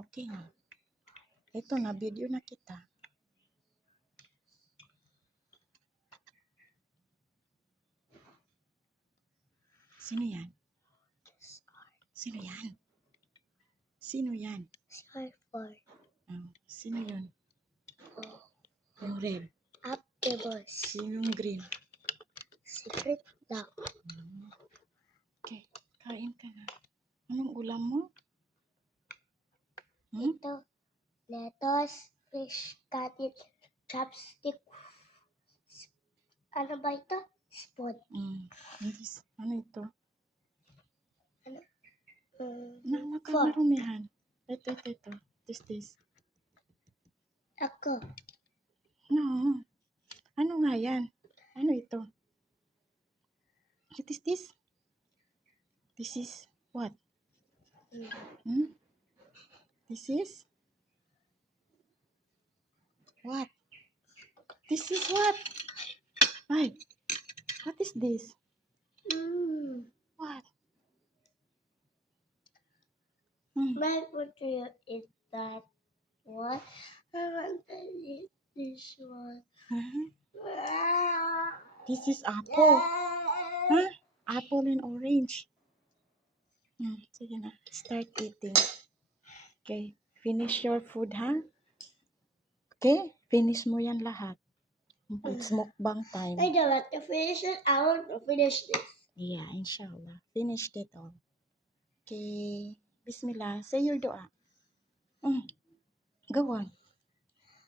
Okay na. Ito na, video na kita. Sino yan? Sino yan? Sino yan? Sino yun? Yung red. Octopus. Sinong green? Secret lock. Okay, kain ka na. Anong ulam mo? Ito, lettuce, fish, cutlet, chopstick. Ano ba ito? Spoon. Ano ito? Fork. Nakamarumihan. Ito. This. Ako. No. Ano nga yan? Ano ito? What is this? This is what? This is? What? This is what? Ay, what is this? What? But would you eat that one? I want to eat this one. This is apple. Huh? Apple and orange. Sige na. Start eating. Okay. Finish your food, ha? Okay? Finish mo yan lahat. It's mukbang time. I don't want to finish it. I want to finish this. Yeah, inshallah. Finished it all. Okay. Bismillah. Say your dua. Go on.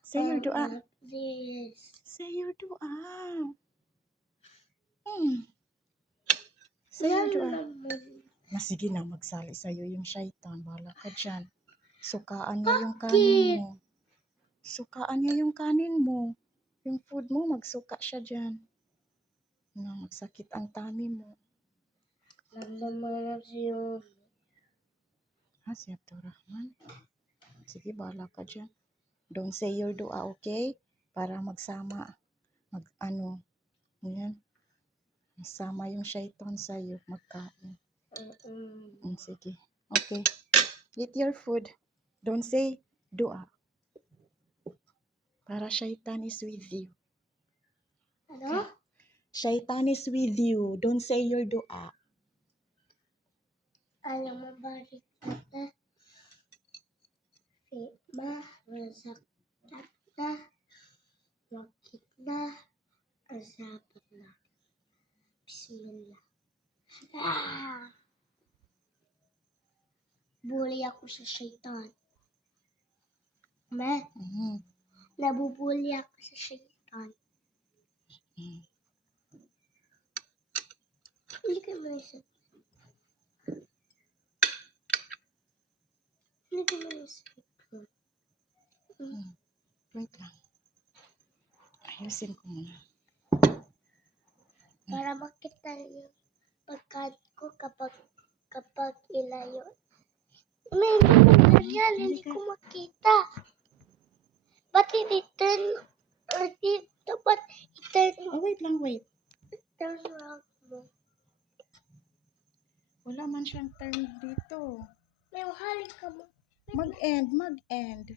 Say your dua. This. Say your dua. Say your dua. Sige na, magsali sa'yo yung shaitan. Bahala ka dyan. Sukaan niya yung kanin mo. Sukaan niya yung kanin mo. Yung food mo, magsuka siya dyan. Magsakit ang tummy mo. Si Abdurrahman. Sige, bahala ka dyan. Don't say your dua, okay? Para magsama. Yan. Magsama yung shaitan sa'yo. Magkain. Sige. Okay. Eat your food. Don't say dua. Para shaitan is with you. Ano? Shaitan is with you. Don't say your dua. Alam mo ba kita? Fitma, razakta, wakitna, azabna. Bismillah. Bully ako sa shaitan. Nabubuli ako sa shaitan. Hindi ka maisip. Hindi ka maisip. Wait lang. Ayusin ko muna. Para makita yung pagkain ko kapag ilayo. May yan, hindi ko makita. Ba't hindi turn? Ba't turn? Wait lang, wait. Turn around mo. Wala man siyang term dito. May hali ka mo. Mag-end.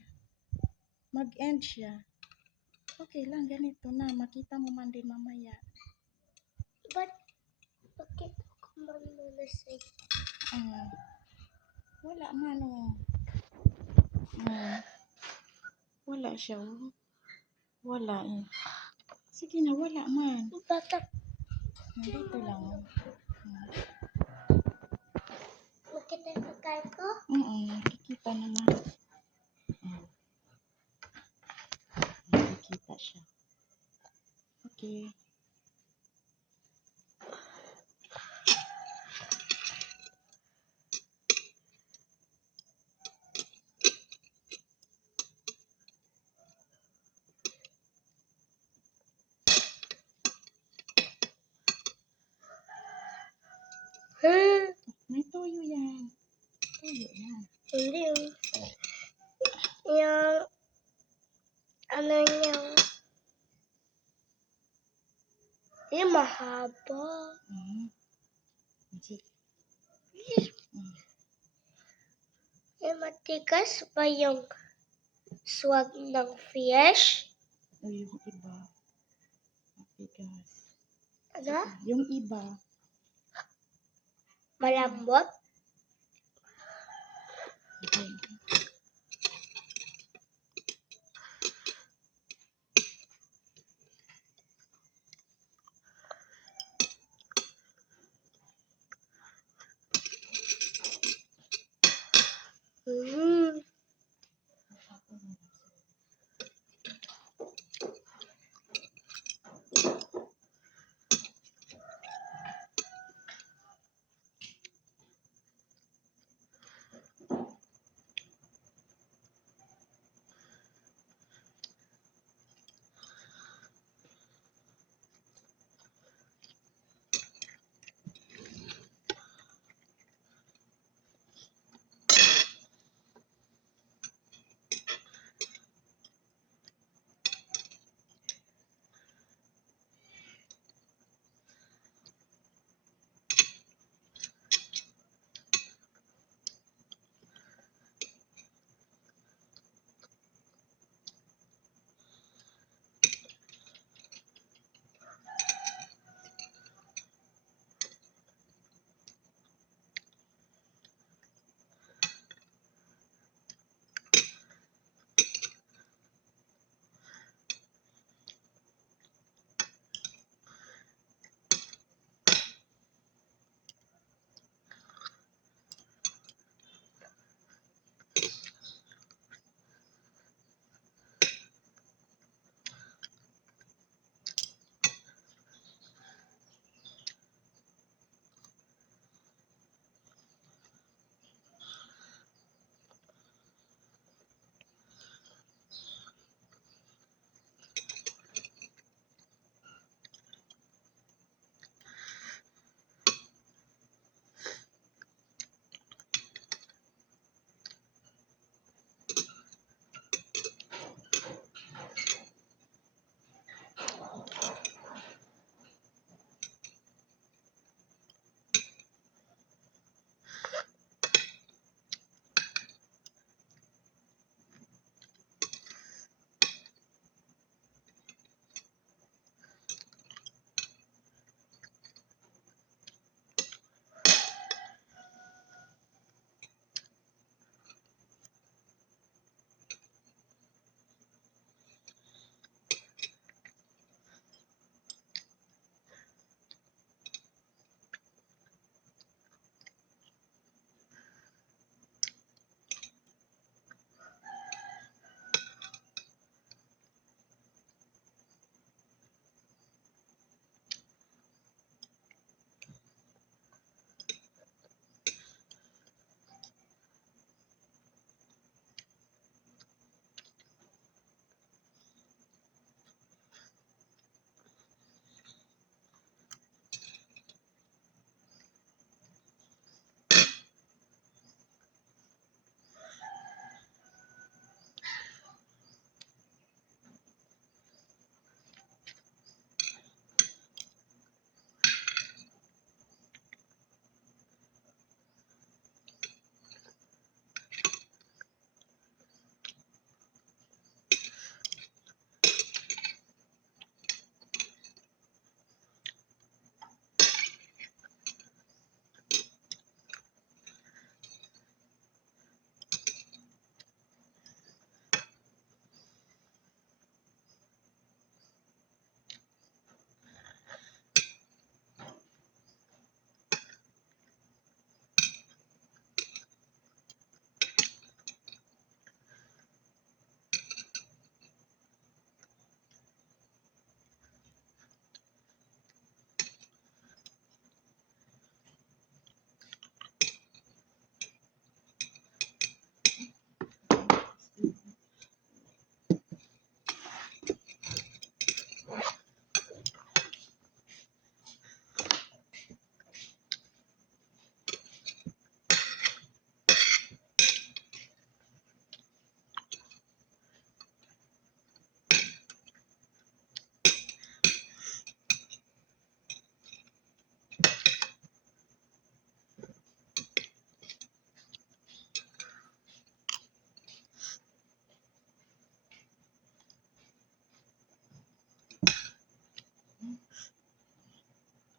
Mag-end siya. Okay lang, ganito na. Makita mo man din mamaya. Bakit ako muna sa'yo? Wala man, wala siya, Wala eh. Sige na, wala man. Nandito lang. Makita yung pagkain ko? Nakikita naman. Nakikita siya. Okay. May toyo yan. Hindi yung ano niya. Eh, mahaba. Sige. Eh, matigas ba yung swag ng fish? O yung iba. Matigas. Ano? Yung iba. Malambot? Okay. Mm.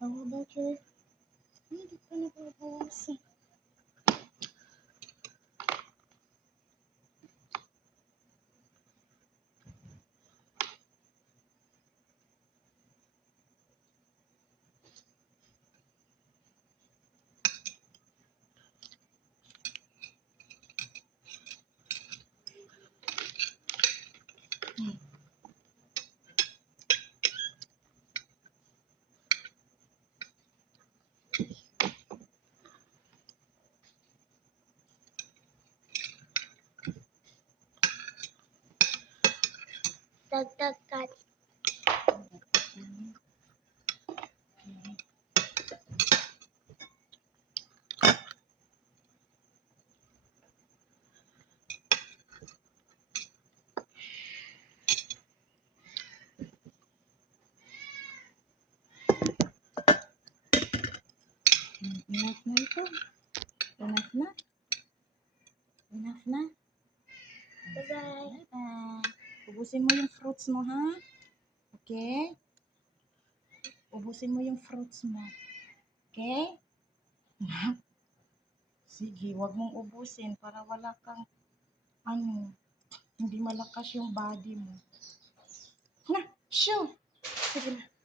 How about your... Hindi pa nababawasan. Dagdag ka. Enough na ito. Enough na. Enough na. Bye-bye. Bye-bye. Ubusin mo yung fruits mo, ha? Okay? Ubusin mo yung fruits mo. Okay? Sige, wag mong ubusin para wala kang, hindi malakas yung body mo. Na, shoo! Sige na.